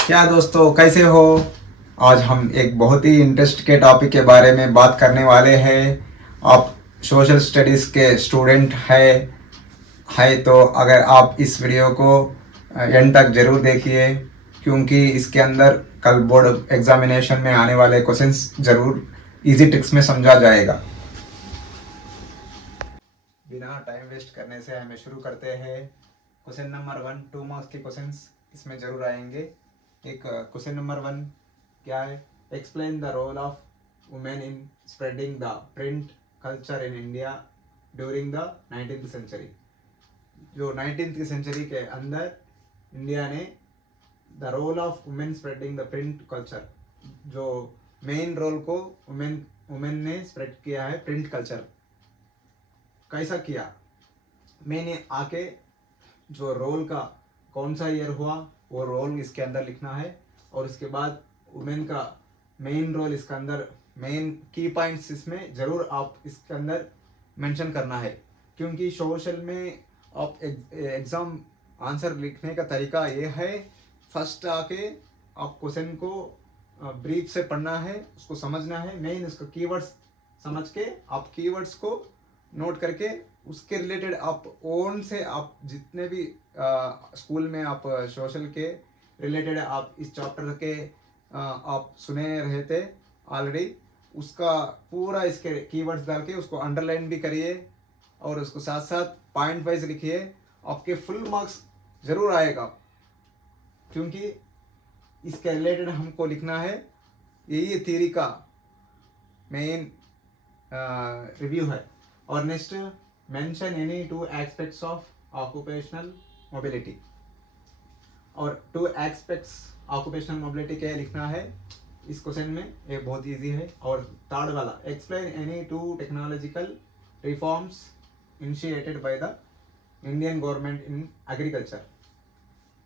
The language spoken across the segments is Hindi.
क्या दोस्तों, कैसे हो? आज हम एक बहुत ही इंटरेस्ट के टॉपिक के बारे में बात करने वाले हैं। आप सोशल स्टडीज़ के स्टूडेंट है तो अगर आप इस वीडियो को एंड तक ज़रूर देखिए, क्योंकि इसके अंदर कल बोर्ड एग्जामिनेशन में आने वाले क्वेश्चंस ज़रूर इजी ट्रिक्स में समझा जाएगा। बिना टाइम वेस्ट करने से हमें शुरू करते हैं। क्वेश्चन नंबर 1, 2 मार्क्स के क्वेश्चंस इसमें ज़रूर आएंगे। एक क्वेश्चन नंबर 1 क्या है? Explain the role of women in spreading the print culture in India during the 19th century. जो 19th सेंचुरी के अंदर इंडिया ने the role of women spreading the print culture, जो मेन रोल को वुमेन वुमेन ने स्प्रेड किया है प्रिंट कल्चर, कैसा किया? मैंने आके जो रोल का कौन सा ईयर हुआ वो रोल इसके अंदर लिखना है, और उसके बाद वुमेन का मेन रोल इसके अंदर, मेन की पॉइंट्स इसमें ज़रूर आप इसके अंदर मेंशन करना है। क्योंकि सोशल में आप एग्ज़ाम आंसर लिखने का तरीका ये है, फर्स्ट आके आप क्वेश्चन को ब्रीफ से पढ़ना है, उसको समझना है, मेन उसका कीवर्ड्स समझ के आप कीवर्ड्स को नोट करके उसके रिलेटेड आप ओन से आप जितने भी स्कूल में आप सोशल के रिलेटेड आप इस चैप्टर के आप सुने रहे थे ऑलरेडी, उसका पूरा इसके कीवर्ड्स डाल के उसको अंडरलाइन भी करिए, और उसको साथ साथ पॉइंट वाइज लिखिए। आपके फुल मार्क्स ज़रूर आएगा, क्योंकि इसके रिलेटेड हमको लिखना है। यही थ्योरी का मेन रिव्यू है। और next, mention any 2 aspects of occupational mobility. और 2 एस्पेक्ट्स ऑक्यूपेशनल मोबिलिटी क्या लिखना है इस क्वेश्चन में, ये बहुत इजी है। और थर्ड वाला, explain any 2 technological reforms initiated by the Indian government in agriculture.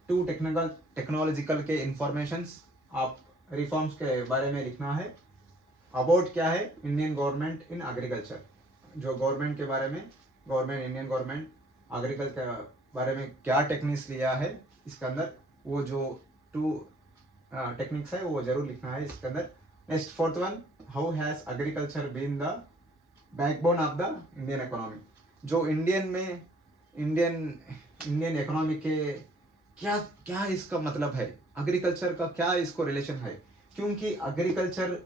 2 technological के इंफॉर्मेशंस आप रिफॉर्म्स के बारे में लिखना है। अबाउट क्या है? इंडियन गवर्नमेंट इन एग्रीकल्चर, जो गवर्नमेंट के बारे में, गवर्नमेंट इंडियन गवर्नमेंट एग्रीकल्चर के बारे में क्या टेक्निक्स लिया है इसके अंदर, वो जो 2 टेक्निक्स है वो जरूर लिखना है इसके अंदर। Next fourth one, how has agriculture been the backbone of the Indian economy. जो इंडियन में इंडियन इकोनॉमी के क्या क्या इसका मतलब है, एग्रीकल्चर का क्या इसको रिलेशन है? क्योंकि एग्रीकल्चर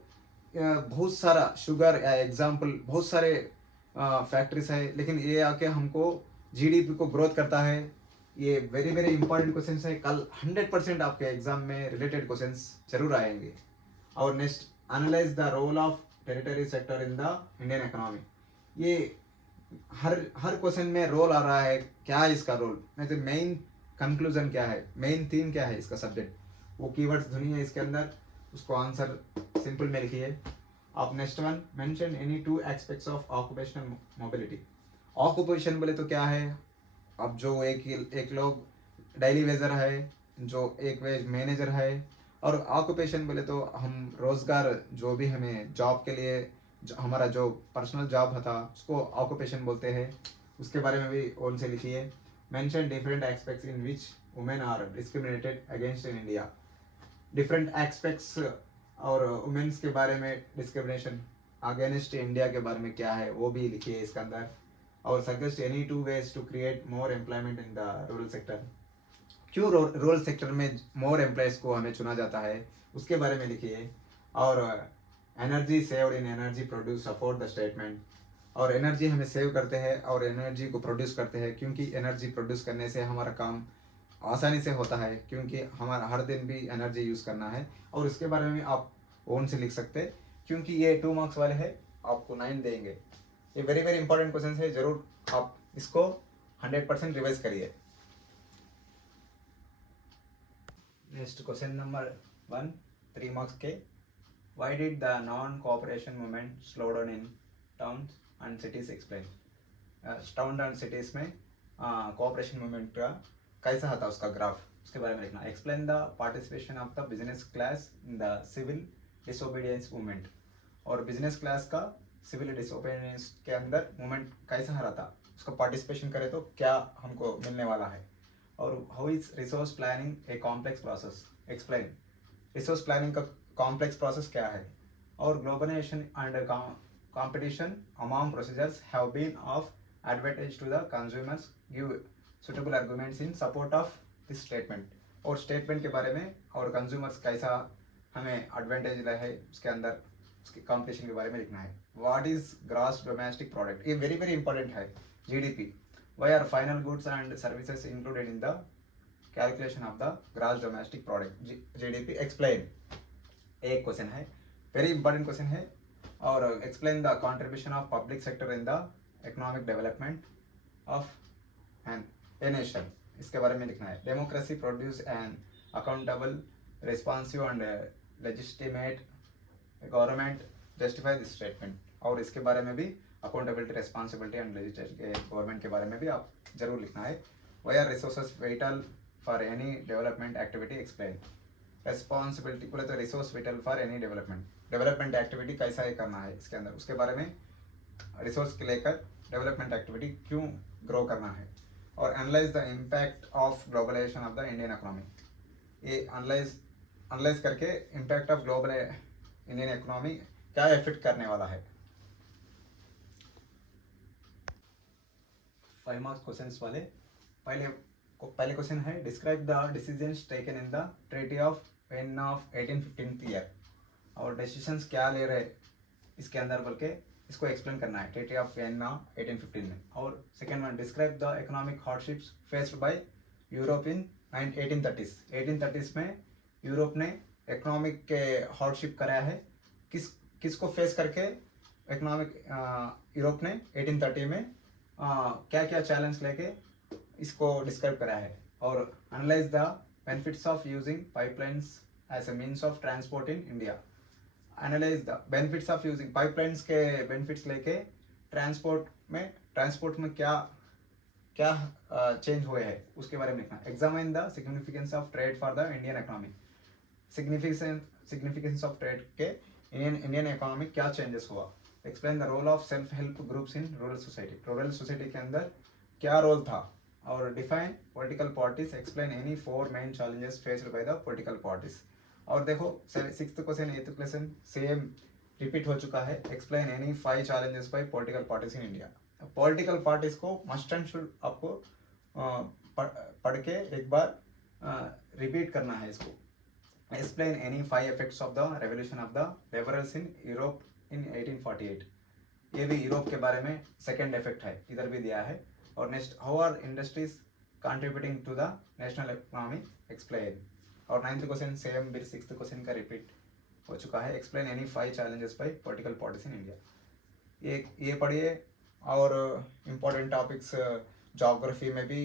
बहुत सारा शुगर या एग्जाम्पल बहुत सारे फैक्ट्रीज है, लेकिन ये आके हमको जीडीपी को ग्रोथ करता है। ये वेरी वेरी इंपॉर्टेंट क्वेश्चन है, कल 100% आपके एग्जाम में रिलेटेड क्वेश्चंस जरूर आएंगे। और next, analyse the role of territory sector in the Indian economy. ये हर क्वेश्चन में रोल आ रहा है, क्या है इसका रोल, नहीं तो मेन कंक्लूजन क्या है, मेन थीम क्या है इसका सब्जेक्ट, वो कीवर्ड्स धुनी है इसके अंदर, उसको आंसर सिंपल में लिखिए आप। Next one, mention any 2 aspects of occupational mobility. Occupation बोले तो क्या है? अब जो एक लोग डेली वेजर है, जो एक वेज मैनेजर है, और ऑक्यूपेशन बोले तो हम रोजगार, जो भी हमें जॉब के लिए हमारा जो पर्सनल जॉब था उसको ऑक्यूपेशन बोलते हैं, उसके बारे में भी ओन से लिखिए। Mention different aspects in which women are discriminated against in India. Different aspects और वुमेन्स के बारे में डिस्क्रिमिनेशन अगेंस्ट इंडिया के बारे में क्या है वो भी लिखिए इसके अंदर। और suggest any 2 ways to create more employment in the rural sector. क्यों रूरल सेक्टर में मोर एम्प्लॉयज को हमें चुना जाता है उसके बारे में लिखिए। और energy saved in energy produce support the statement. और एनर्जी हमें सेव करते हैं और एनर्जी को प्रोड्यूस करते हैं, क्योंकि एनर्जी प्रोड्यूस करने से हमारा काम आसानी से होता है, क्योंकि हमारा हर दिन भी एनर्जी यूज़ करना है। और इसके बारे में आप ओन से लिख सकते हैं, क्योंकि ये 2 मार्क्स वाले हैं, आपको 9 देंगे। ये वेरी वेरी इंपॉर्टेंट क्वेश्चन है, जरूर आप इसको 100% रिवाइज करिए। नेक्स्ट क्वेश्चन नंबर 1, 3 मार्क्स के, why did the non cooperation movement slow down in towns and cities explain. Town and cities में कोऑपरेशन मूवमेंट का कैसा था उसका ग्राफ, उसके बारे में लिखना। Explain the participation of the business class in the civil disobedience movement. और बिजनेस क्लास का सिविल डिसोबीडियंस के अंदर मूवमेंट कैसा रहा था, उसका पार्टिसिपेशन करे तो क्या हमको मिलने वाला है। और how is resource planning a complex process, explain resource planning का कॉम्प्लेक्स प्रोसेस क्या है, और globalisation and competition among procedures have been of advantage to the consumers, give suitable arguments in support of this statement, और स्टेटमेंट के बारे में और कंज्यूमर्स कैसा हमें एडवांटेज रहा है उसके अंदर उसके कंपटीशन के बारे में लिखना है। What is gross domestic product, ये वेरी वेरी इंपॉर्टेंट है। GDP, why are final goods and services included in the calculation of the gross domestic product, GDP explain, एक क्वेश्चन है, वेरी इंपॉर्टेंट क्वेश्चन है। और explain the contribution of public sector in the economic development of an a nation, इसके बारे में लिखना है। Democracy produce an accountable responsive and legitimate government, justify this statement, और इसके बारे में भी अकाउंटेबिलिटी रिस्पॉन्सिबिलिटी एंड गवर्नमेंट के बारे में भी आप जरूर लिखना है। Why are resources vital for any development activity, explain responsibility बोले तो resource vital for any development activity कैसा है करना है इसके अंदर, उसके बारे में रिसोर्स के लेकर डेवलपमेंट एक्टिविटी क्यों ग्रो करना है। और analyse the impact of globalisation of the Indian economy, ये एनालाइज करके impact of global Indian economy क्या इफेक्ट करने वाला है। 5 मार्क्स क्वेश्चंस वाले पहले क्वेश्चन है, describe the decisions taken in the treaty of when of 1815 year, और डिसीजंस क्या ले रहे इसके अंदर बोल के इसको एक्सप्लेन करना है ट्रीटी ऑफ वियना 1815 में। और second one, describe the economic hardships faced by Europe in 1830s में यूरोप ने इकोनॉमिक के हार्डशिप कराया है, किसको फेस करके इकोनॉमिक यूरोप ने 1830 में क्या क्या चैलेंज लेके इसको डिस्क्राइब करा है। और analyse the benefits of using pipelines as a means of transport in India, analyse the benefits of using pipelines के बेनिफिट्स लेके ट्रांसपोर्ट में क्या क्या चेंज हुए हैं उसके बारे में लिखना। Examine the significance of trade for the Indian economy, significance of trade के इंडियन इकोनॉमी क्या चेंजेस हुआ। Explain the role of self help groups in rural society के अंदर क्या रोल था। और define political parties, explain any 4 main challenges faced by the political parties. और देखो 6th question 8th question same repeat हो चुका है। Explain any 5 challenges bye political parties in India. Political parties को मस्ट एंड शुड आपको पढ़ के एक बार रिपीट करना है इसको। Explain any 5 effects of the revolution of the liberals in Europe in 1848, ये भी यूरोप के बारे में सेकेंड इफेक्ट है, इधर भी दिया है। और next, how are industries contributing to the national economy, explain. और 9th क्वेश्चन सेम भी 6th क्वेश्चन का रिपीट हो चुका है। Explain any 5 challenges bye political parties in India, ये पढ़िए। और इम्पोर्टेंट टॉपिक्स जोग्राफी में भी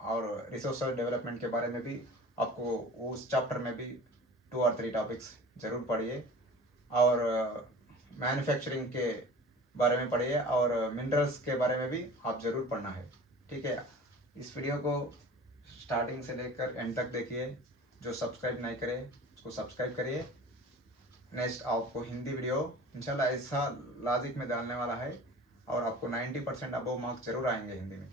और रिसोर्स डेवलपमेंट के बारे में भी आपको उस चैप्टर में भी 2 और 3 टॉपिक्स ज़रूर पढ़िए। और मैन्युफैक्चरिंग के बारे में पढ़िए और मिनरल्स के बारे में भी आप ज़रूर पढ़ना है, ठीक है। इस वीडियो को स्टार्टिंग से लेकर एंड तक देखिए। जो सब्सक्राइब नहीं करे उसको सब्सक्राइब करिए। नेक्स्ट आपको हिंदी वीडियो इंशाल्लाह ऐसा लॉजिक में डालने वाला है और आपको 90% अबव मार्क्स जरूर आएंगे हिंदी में।